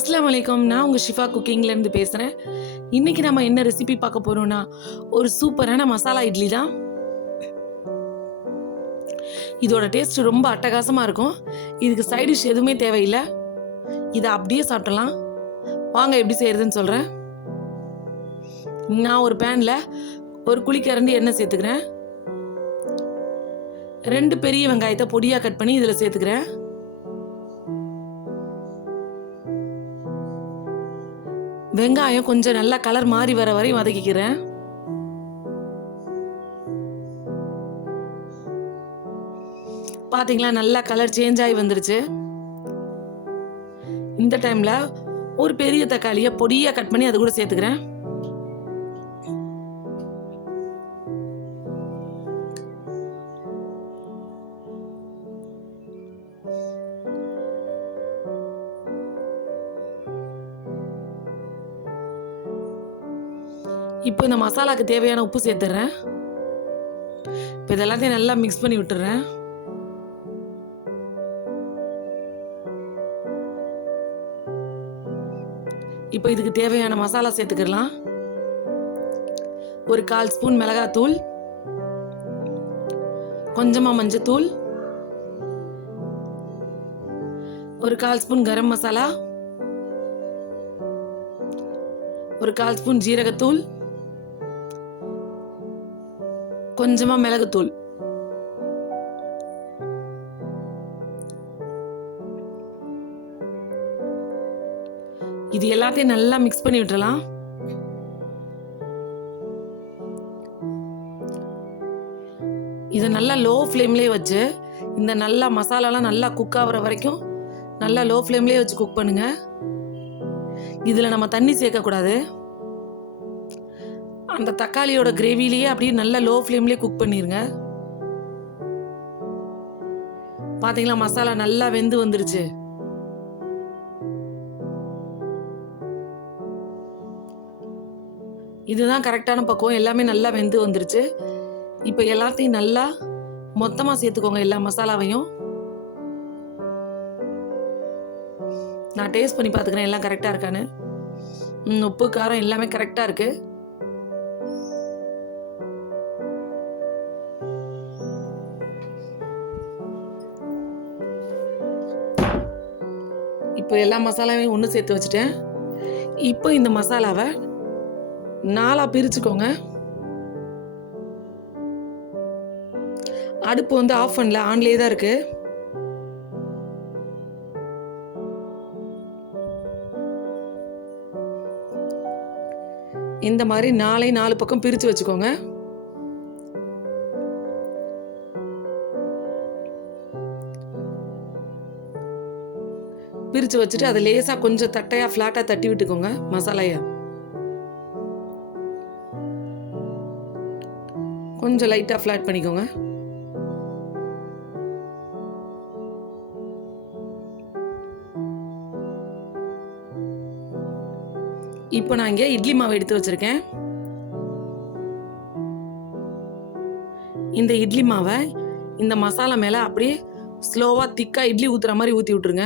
அஸ்லாம் வலைக்கம் நான் உங்கள் ஷிஃபா குக்கிங்லேருந்து பேசுகிறேன் இன்றைக்கி நம்ம என்ன ரெசிபி பார்க்க போகிறோம்னா ஒரு சூப்பரான மசாலா இட்லி தான். இதோட டேஸ்ட் ரொம்ப அட்டகாசமாக இருக்கும். இதுக்கு சைட் டிஷ் எதுவுமே தேவையில்லை. இதை அப்படியே சாப்பிடலாம். வாங்க எப்படி செய்கிறதுன்னு சொல்கிறேன் நான் ஒரு பேனில் ஒரு குழிக்கரண்டி எண்ணெய் சேர்த்துக்கிறேன். ரெண்டு பெரிய வெங்காயத்தை பொடியாக கட் பண்ணி இதில் சேர்த்துக்கிறேன். வெங்காயம் கொஞ்சம் நல்லா கலர் மாறி வர வரையும் வதக்கிக்கிறேன். பார்த்தீங்களா நல்லா கலர் சேஞ்ச் ஆகி வந்துருச்சு. இந்த டைமில் ஒரு பெரிய தக்காளியை பொடியாக கட் பண்ணி அது கூட சேர்த்துக்கிறேன். இப்போ இந்த மசாலாவுக்கு தேவையான உப்பு சேர்த்துறேன். இப்போ இதெல்லாத்தையும் நல்லா மிக்ஸ் பண்ணி விட்டுறேன். இப்போ இதுக்கு தேவையான மசாலா சேர்த்துக்கலாம். ஒரு கால் ஸ்பூன் மிளகாத்தூள். கொஞ்சமாக மஞ்சத்தூள். ஒரு கால் ஸ்பூன் கரம் மசாலா. ஒரு கால் ஸ்பூன் ஜீரகத்தூள். கொஞ்சமா மிளகுத்தூள். இது எல்லாத்தையும் நல்லா மிக்ஸ் பண்ணி விட்டுறலாம். இதை நல்லா லோ ஃப்ளேம்லேயே வச்சு இந்த நல்லா மசாலாலாம் நல்லா குக் ஆகுற வரைக்கும் நல்லா லோ ஃப்ளேம்லேயே வச்சு குக் பண்ணுங்க. இதில் நம்ம தண்ணி சேர்க்கக்கூடாது. அந்த தக்காளியோட கிரேவிலேயே அப்படியே நல்லா லோ ஃப்ளேம்லேயே குக் பண்ணிடுங்க பார்த்தீங்களா மசாலா நல்லா வெந்து வந்துருச்சு. இதுதான் கரெக்டான பக்குவம். எல்லாமே நல்லா வெந்து வந்துருச்சு. இப்போ எல்லாத்தையும் நல்லா மொத்தமாக சேர்த்துக்கோங்க எல்லா மசாலாவையும். நான் டேஸ்ட் பண்ணி பார்த்துக்கிறேன் எல்லாம் கரெக்டாக இருக்கான்னு. உப்பு காரம் எல்லாமே கரெக்டாக இருக்குது இப்போ எல்லா மசாலாவையும் ஒன்று சேர்த்து வச்சுட்டேன். இப்போ இந்த மசாலாவை நாலாக பிரிச்சுக்கோங்க. அடுப்பு வந்து ஆஃப் பண்ணல ஆன்லேயே தான் இருக்குது இந்த மாதிரி நாளை நாலு பக்கம் பிரித்து வச்சுக்கோங்க. பிரித்து வச்சுட்டு அதை லேசாக கொஞ்சம் தட்டையாக ஃப்ளாட்டாக தட்டி விட்டுக்கோங்க மசாலாயை. கொஞ்சம் லைட்டாக ஃப்ளாட் பண்ணிக்கோங்க. இப்போ நான் இங்கே இட்லி மாவு எடுத்து வச்சிருக்கேன். இந்த இட்லி மாவை இந்த மசாலா மேலே அப்படியே ஸ்லோவாக திக்காக இட்லி ஊற்றுற மாதிரி ஊற்றி விட்ருங்க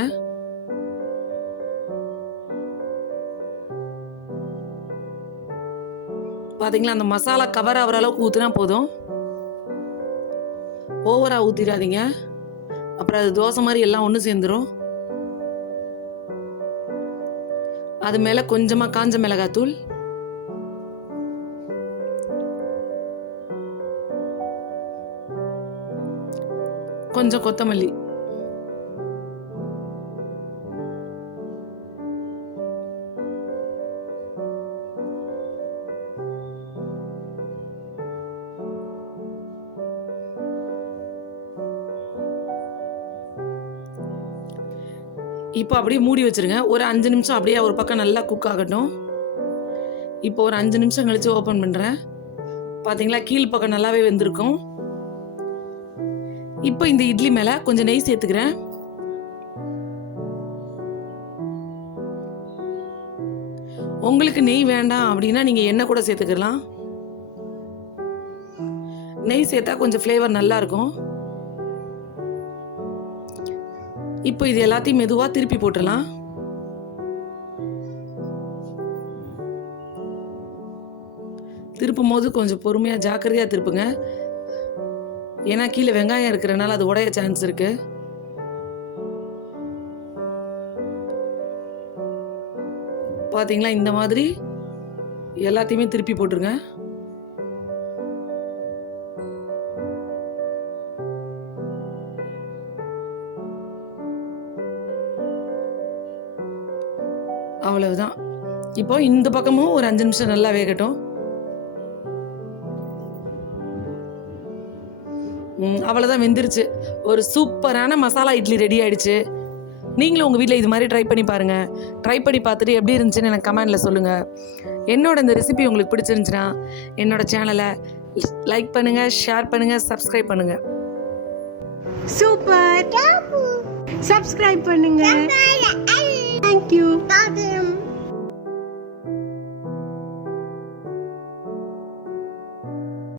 பார்த்தீங்களா அந்த மசாலா கவர் ஆகிற அளவுக்கு ஊற்றினா போதும். ஓவராக ஊற்றிடாதீங்க அப்புறம் அது தோசை மாதிரி எல்லாம் ஒன்று சேர்ந்துடும் அது மேலே கொஞ்சமாக காஞ்ச மிளகாத்தூள். கொஞ்சம் கொத்தமல்லி. இப்போ அப்படியே மூடி வச்சுருங்க. ஒரு அஞ்சு நிமிஷம் அப்படியே ஒரு பக்கம் நல்லா குக் ஆகட்டும். இப்போ ஒரு அஞ்சு நிமிஷம் கழித்து ஓப்பன் பண்ணுறேன் பார்த்தீங்களா கீழ் பக்கம் நல்லாவே வெந்திருக்கும். இப்போ இந்த இட்லி மேலே கொஞ்சம் நெய் சேர்த்துக்கிறேன். உங்களுக்கு நெய் வேண்டாம் அப்படின்னா நீங்கள் எண்ணெய் கூட சேர்த்துக்கலாம். நெய் சேர்த்தா கொஞ்சம் ஃப்ளேவர் நல்லாயிருக்கும் இருக்கும். இப்போ இது எல்லாத்தையும் மெதுவாக திருப்பி போட்டுடலாம். திருப்பும் போது கொஞ்சம் பொறுமையாக ஜாக்கிரதையாக திருப்புங்க. ஏன்னா கீழே வெங்காயம் இருக்கிறனால அது உடைய சான்ஸ் இருக்குது பார்த்தீங்களா இந்த மாதிரி எல்லாத்தையுமே திருப்பி போட்டுருங்க. அவ்வளவுதான் இப்போ இந்த பக்கமும் ஒரு அஞ்சு நிமிஷம் நல்லா வேகட்டும். அவ்வளோதான் வெந்துருச்சு. ஒரு சூப்பரான மசாலா இட்லி ரெடி ஆயிடுச்சு. நீங்களும் உங்கள் வீட்டில் இது மாதிரி ட்ரை பண்ணி பாருங்கள் ட்ரை பண்ணி பார்த்துட்டு எப்படி இருந்துச்சுன்னு எனக்கு கமெண்டில் சொல்லுங்கள் என்னோட இந்த ரெசிபி உங்களுக்கு பிடிச்சிருந்துச்சுன்னா என்னோட சேனலை லைக் பண்ணுங்கள் ஷேர் பண்ணுங்கள் சப்ஸ்கிரைப் பண்ணுங்கள் சூப்பர் சப்ஸ்கிரைப் பண்ணுங்க.